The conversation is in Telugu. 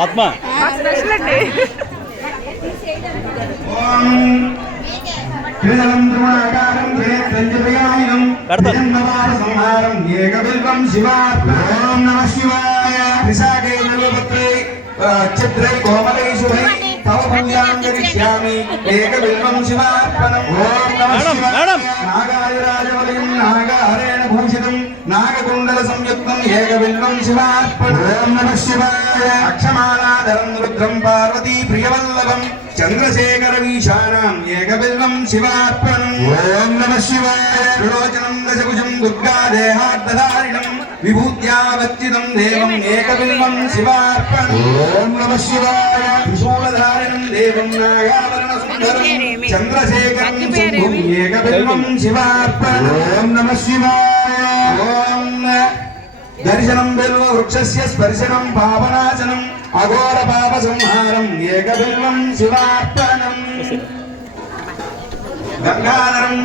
పద్మ చిత్రై కోమలేశుభై తవ పుణ్యాంగరిష్యామి ఏకబిల్వం శివార్పణం. ఓం నమః శివాయ. నాగాదిరాజవలిం నాగహరేణ భూషితం నాగకుండల సంయుక్తం ఏకబిల్వం శివార్పణం. ఓం నమః శివాయ. అక్షమాలాధరం రుద్రం పార్వతీ ప్రియవల్లభం చంద్రశేఖర వీశానాం ఏకబిల్వం శివార్పణం. ఓం నమః శివాయ. త్రిలోచనం దశభుజం దుర్గా దేహార్థధారిణం విభూత్యావచ్చితం దేవం ఏకబిల్వం శివార్పణం. ఓం నమః శివాయ. త్రిశూలధారిణం దేవం నాగాభరణ సుందరం చంద్రశేఖరం శంభుం ఏకబిల్వం శివార్పణం. ఓం నమః శివాయ. ఓం దర్శనం బిల్వ వృక్షస్య స్పర్శనం పాపనాశనం అఘోర పాప సంహారం ఏకబిల్వం శివార్పణం. గంగాధరం